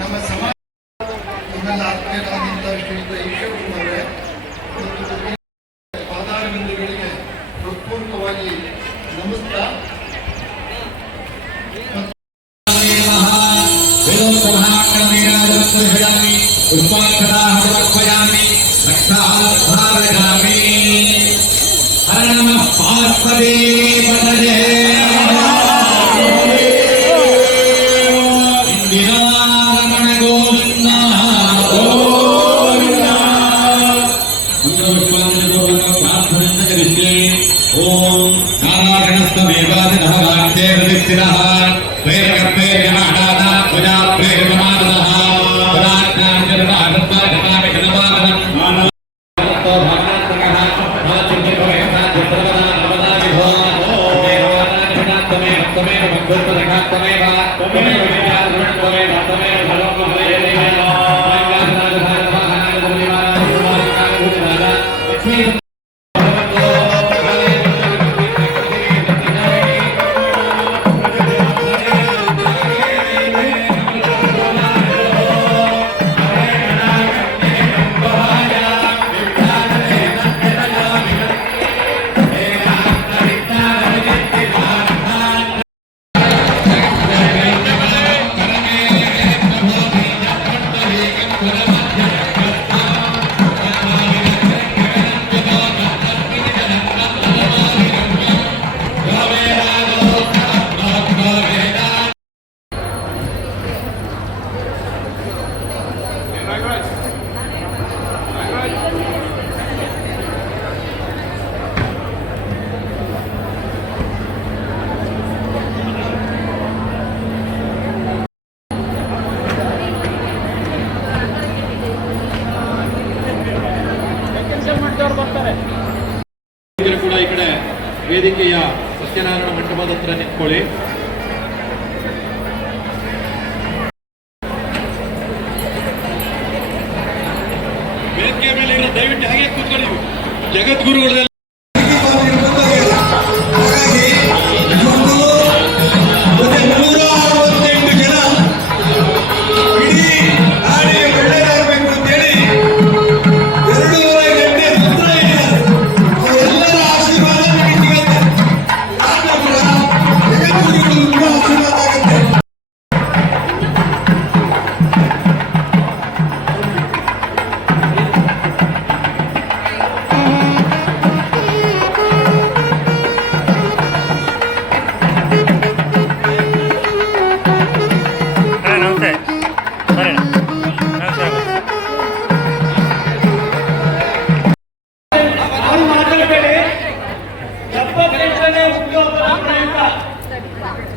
ನಮ್ಮ ಸಮಾಜ ನಮ್ಮೆಲ್ಲ ಆತ್ಮೀಯರಾದಂಥ ಶ್ರೀಯುತ ಈಶ್ವರಪ್ಪನವರೇ ಮತ್ತು ಪಾದಾರ ಬಿಂದುಗಳಿಗೆ ಹೃತ್ಪೂರ್ವಕವಾಗಿ ನಮಸ್ಕಾರ. ಕೂಡ ಈ ಕಡೆ ವೇದಿಕೆಯ ಸತ್ಯನಾರಾಯಣ ಮಂಟಪದ ಹತ್ರ ನಿಂತ್ಕೊಳ್ಳಿ. ವೇದಿಕೆ ಮೇಲೆ ಇರೋ ದಯವಿಟ್ಟು ಹಾಗೆ ಕೂತ್ಕೊಳ್ಳಿ. ಜಗದ್ಗುರುಗಳ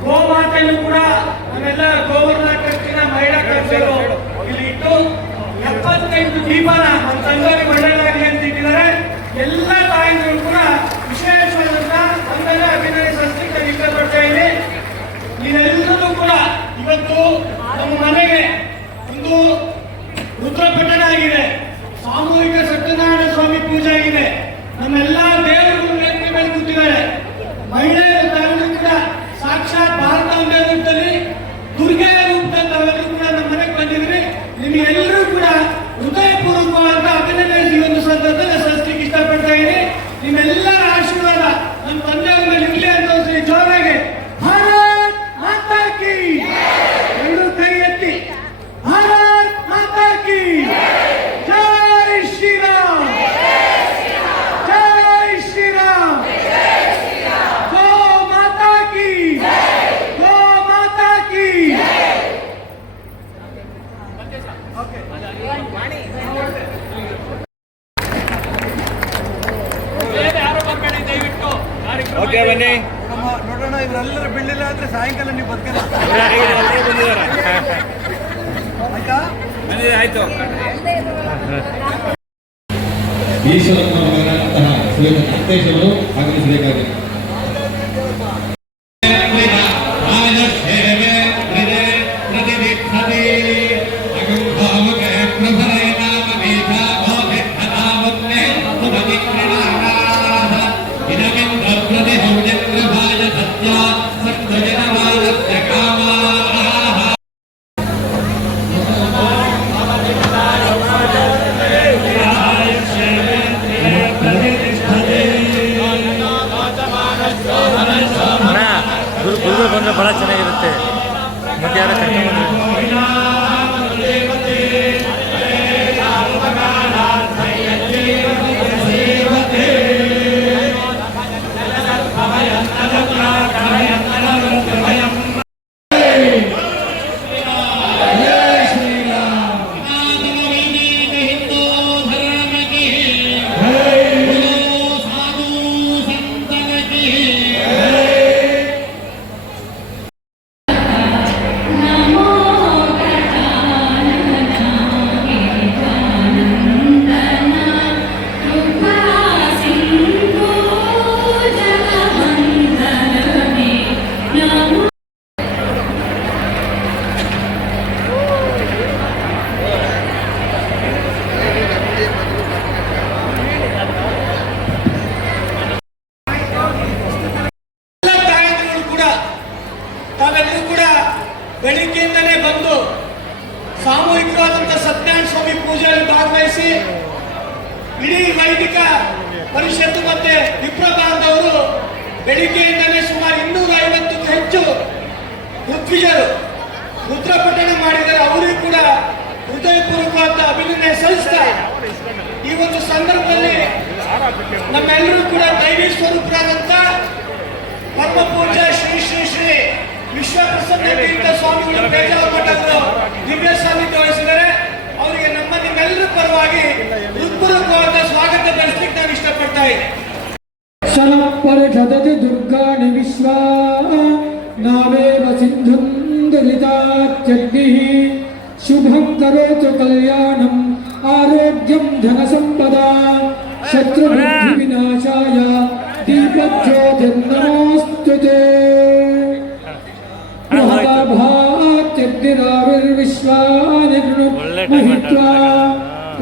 ಗೋಮಾತೆಯನ್ನು ಕೂಡ ನಾವೆಲ್ಲ ಗೋವರ್ಧನ ಟ್ರಸ್ಟಿನ ಮಹಿಳಾ ಕರ್ಸರು ಇಲ್ಲಿ ಇಟ್ಟು 75 ದೀಪನ ನಮ್ಮ ಸಂಘದಲ್ಲಿ ಒಳ್ಳೆಯದಾಗಲಿ ಅಂತ ಇಟ್ಟಿದ್ದಾರೆ. ಎಲ್ಲ ತಾಯಂದಿರು ಕೂಡ ವಿಶೇಷವಾದಂತ ಒಂದೆಲ್ಲ ಅಭಿನಯಿಸಲಿಕ್ಕೆ ಇಷ್ಟಪಡ್ತಾ ಇದ್ದೀನಿ. ನೀವೆಲ್ಲರೂ ಕೂಡ ಇವತ್ತು ನಮ್ಮ ಮನೆಗೆ ಒಂದು ರುದ್ರಪಠಣ ಆಗಿದೆ, ಸಾಮೂಹಿಕ ಸತ್ಯನಾರಾಯಣ ಸ್ವಾಮಿ ಪೂಜೆ ಆಗಿದೆ, ನಮ್ಮೆಲ್ಲ ದೇವರುಗಳು ವೇದಿಕೆ ಮೇಲೆ ಕೂತಿದ್ದಾರೆ. ಮಹಿಳೆಯರು ತಾವೆಲ್ಲರೂ ಕೂಡ ಸಾಕ್ಷಾತ್ ಭಾರತಾಂಬೆ ರೂಪದಲ್ಲಿ ದುರ್ಗೆಯ ರೂಪದಲ್ಲಿ ತಾವೆಲ್ಲರೂ ಕೂಡ ನಮ್ಮ ಮನೆಗೆ ಬಂದಿದ್ರಿ. ನಿಮಗೆಲ್ಲರೂ ಕೂಡ ಹೃದಯಪೂರ್ವಕವಾದ ಅಭಿನಂದನೆ ಒಂದು ಸಂದರ್ಭದಲ್ಲಿ ಸಲ್ಲಿಸಲಿಕ್ಕೆ ಇಷ್ಟಪಡ್ತಾ ಇದ್ದೀನಿ. ನಿಮ್ಮೆಲ್ಲರ ಆಶೀರ್ವಾದ ನಮ್ಮ ತಂದೆಯವರ ಮೇಲೆ ಇರಲಿ ಅಂತ ಒಂದು ಜೋರಾಗಿ ಭಾರತ್ ಮಾತಾ ಕಿ, ಎರಡು ಕೈ ಎತ್ತಿ ಭಾರತ್ ಮಾತಾ ಕಿ ಜೈ ಶ್ರೀರಾಮ್, ಜೈ ಶ್ರೀರಾಮ್, ಗೋ ಮಾತಾ ಕಿ, ಗೋ ಮಾತಾ ಕಿ. ಓಕೆ ಬನ್ನಿ ನೋಡೋಣ. ಇವರೆಲ್ಲರೂ ಬೀಳಿಲ್ಲ ಅಂದ್ರೆ ಸಾಯಂಕಾಲ ನೀವು ಬದುಕಲ್ಲ. ಆಯ್ತಾ? ಆಯ್ತು. ಈಶ್ವರಪ್ಪನವರಂತಹ ಶ್ರೀಮಂತ ಸಂದೇಶಗಳು ಆಗಮಿಸಬೇಕಾಗಿದೆ. ಬೆಳಿಗ್ಗೆಯಿಂದಲೇ ಬಂದು ಸಾಮೂಹಿಕವಾದಂತಹ ಸತ್ಯನಾರಾಯಣ ಸ್ವಾಮಿ ಪೂಜೆಯಲ್ಲಿ ಭಾಗವಹಿಸಿ ಇಡೀ ವೈದಿಕ ಪರಿಷತ್ತು ಮತ್ತೆ ವಿಪ್ರ ಬಾಂಧವರು ಬೆಳಿಗ್ಗೆಯಿಂದಲೇ ಸುಮಾರು 250ಕ್ಕೂ ಹೆಚ್ಚು ಋತ್ವಿಜರು ರುದ್ರಪಠಣ ಮಾಡಿದರೆ ಅವರಿಗೂ ಕೂಡ ಹೃದಯಪೂರ್ವಕವಾದ ಅಭಿನಂದನೆ ಸಲ್ಲಿಸ್ತಾ ಈ ಒಂದು ಸಂದರ್ಭದಲ್ಲಿ ನಮ್ಮೆಲ್ಲರೂ ಕೂಡ ದೈವಿ ಸ್ವರೂಪರಾದಂತ ಪರಮ ಪೂಜ್ಯ ಶ್ರೀ ಶ್ರೀ ಶ್ರೀ ವಿಶ್ವಪ್ರಸನ್ನ ತೀರ್ಥ ಸ್ವಾಮಿಗಳು ಪೇಜಾವರ ಮಠಗಳು ದಿವ್ಯ ಸಾನ್ನಿಧ್ಯ ವಹಿಸಿದರೆ ಅವರಿಗೆ ನಿಮ್ಮೆಲ್ಲರ ಪರವಾಗಿ ಹೃತ್ಪೂರ್ವಕವಾದ ಸ್ವಾಗತ ಬಯಸಲಿಕ್ಕೆ ನಾನು ಇಷ್ಟಪಡ್ತಾ ಇದ್ದೀನಿ. ಪರಿಷದತಿ ದುರ್ಗಾಣಿ ವಿಶ್ವಾ ನಾವೇವ ಸಿಂಧುಂ ದುರಿತಾತ್ಯಗ್ನಿಃ ಶುಭಂ ಕರೋತು ಕಲ್ಯಾಣಂ ಆರೋಗ್ಯಂ ಧನ ಸಂಪದಾ ಶತ್ರುಬುದ್ಧಿ ವಿನಾಶಾಯ ದೀಪಜ್ಯೋತಿರ್ನಮೋಸ್ತುತೇ ಬೃಹದಾಭಾತ್ಯಗ್ನಿರಾವಿರ್ವಿಶ್ವಾನಿ ಮಹಿತ್ವಾ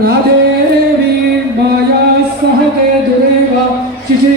ರಾಧೇವೀ ಮಾಯಾ ಸಹತೆ ದುರೇವ ಶಿಶಿ